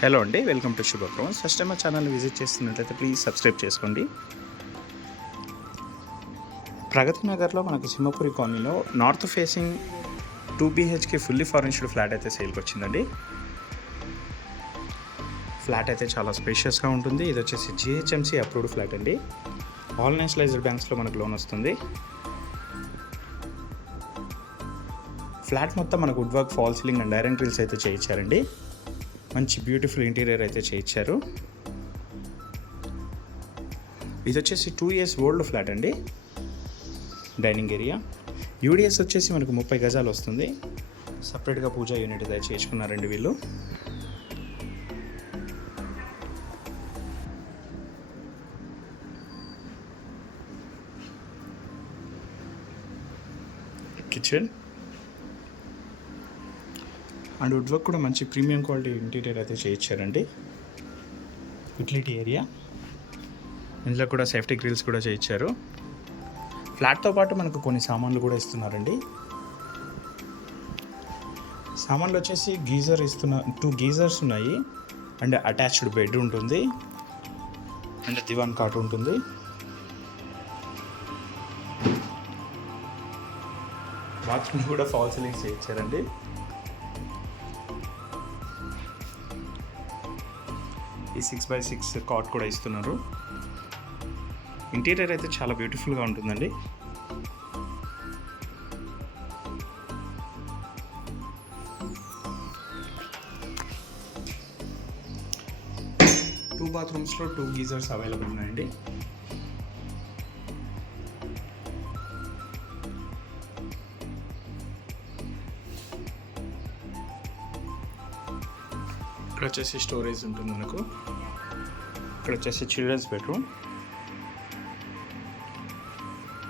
హలో అండి, welcome to శుభప్రవం. First time మా ఛానల్ని విజిట్ చేస్తున్నట్లయితే ప్లీజ్ సబ్స్క్రైబ్ చేసుకోండి. ప్రగతి నగర్లో మనకు సింహపురి కాలనీలో north facing 2 BHK fully furnished flat అయితే సేల్కి వచ్చిందండి. ఫ్లాట్ అయితే చాలా స్పేషియస్గా ఉంటుంది. ఇది వచ్చేసి GHMC అప్రూవ్డ్ ఫ్లాట్ అండి. ఆల్ నేషనలైజ్డ్ బ్యాంక్స్లో మనకు లోన్ వస్తుంది. ఫ్లాట్ మొత్తం మనకు wood work, false ceiling and iron grills అయితే చేయించారండి. మంచి బ్యూటిఫుల్ ఇంటీరియర్ అయితే చేయించారు. ఇది వచ్చేసి 2 years ఓల్డ్ ఫ్లాట్ అండి. డైనింగ్ ఏరియా యూడిఎస్ వచ్చేసి మనకు 30 గజాలు వస్తుంది. సపరేట్గా పూజా యూనిట్ అయితే చేసుకున్నారండి వీళ్ళు. కిచెన్ అండ్ వుడ్ వర్క్ కూడా మంచి ప్రీమియం క్వాలిటీ ఇంటీరియర్ అయితే చేయించారండి. యూటిలిటీ ఏరియా, ఇందులో కూడా సేఫ్టీ గ్రిల్స్ కూడా చేయించారు. ఫ్లాట్తో పాటు మనకు కొన్ని సామాన్లు కూడా ఇస్తున్నారండి. సామాన్లు వచ్చేసి గీజర్ 2 గీజర్స్ ఉన్నాయి అండ్ అటాచ్డ్ బెడ్ ఉంటుంది అండ్ దివాన్ కాట్ ఉంటుంది. బాత్రూమ్ కూడా ఫాల్ సీలింగ్ చేయించారండి. ఈ 6x6 కాట్ కూడా ఇస్తున్నారు. ఇంటీరియర్ అయితే చాలా బ్యూటిఫుల్గా ఉంటుందండి. టూ బాత్రూమ్స్లో 2 గీజర్స్ అవైలబుల్ ఉన్నాయండి. ఇక్కడ వచ్చేసి స్టోరేజ్ ఉంటుంది మనకు. ఇక్కడ వచ్చేసి చిల్డ్రన్స్ బెడ్రూమ్.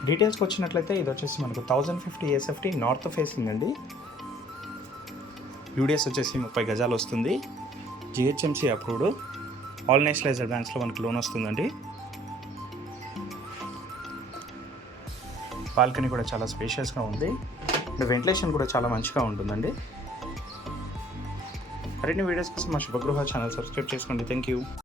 డీటెయిల్స్కి వచ్చినట్లయితే ఇది వచ్చేసి మనకు 1050 SFT నార్త్ ఫేసింగ్ అండి. యూడిఎస్ వచ్చేసి 30 గజాలు వస్తుంది. GHMC approved. ఆల్ నేషనలైజ్డ్ బ్యాంక్స్లో మనకు లోన్ వస్తుందండి. బాల్కనీ కూడా చాలా స్పేషియస్గా ఉంది. వెంటిలేషన్ కూడా చాలా మంచిగా ఉంటుందండి. మరిన్ని వీడియోస్ కోసం మా శుభగృహ ఛానల్ సబ్స్క్రైబ్ చేసుకోండి. Thank you.